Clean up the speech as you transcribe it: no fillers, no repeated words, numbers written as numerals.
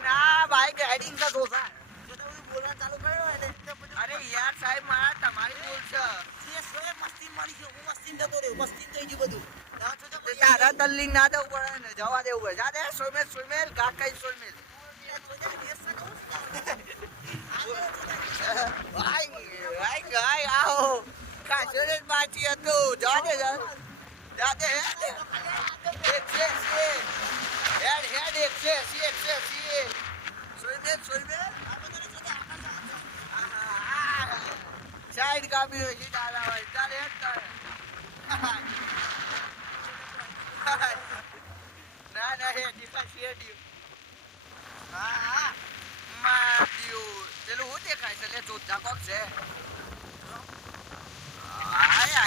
ના bike riding का दोसा જો તમે બધું બોલવાનું ચાલુ કર્યું હોય ને તો બધું અરે યાર સાહેબ મારા તમારી ભૂલ છે જે સોએ મસ્તી મારી છે હું મસ્તી જતો રહ્યો મસ્તી થઈ ગયું બધું ના છો તો તે તારા તલ્લીન ના દેવું પડે ને જવા દેવું પડે જા દે સોમેલ કાકા સોમેલ ભાઈ ભાઈ આવો કાશો ને બાકી હતું જા દે જા દે એક છે હેડ એક છે સોમેલ સાઈડ કાપી હોય છે દાદા ભાઈ ચાલે હેડ તારે ના હે દીપા શેડ્યું હા માર્યું પેલું હું દેખાય છે લે ચોથા કોક છે આય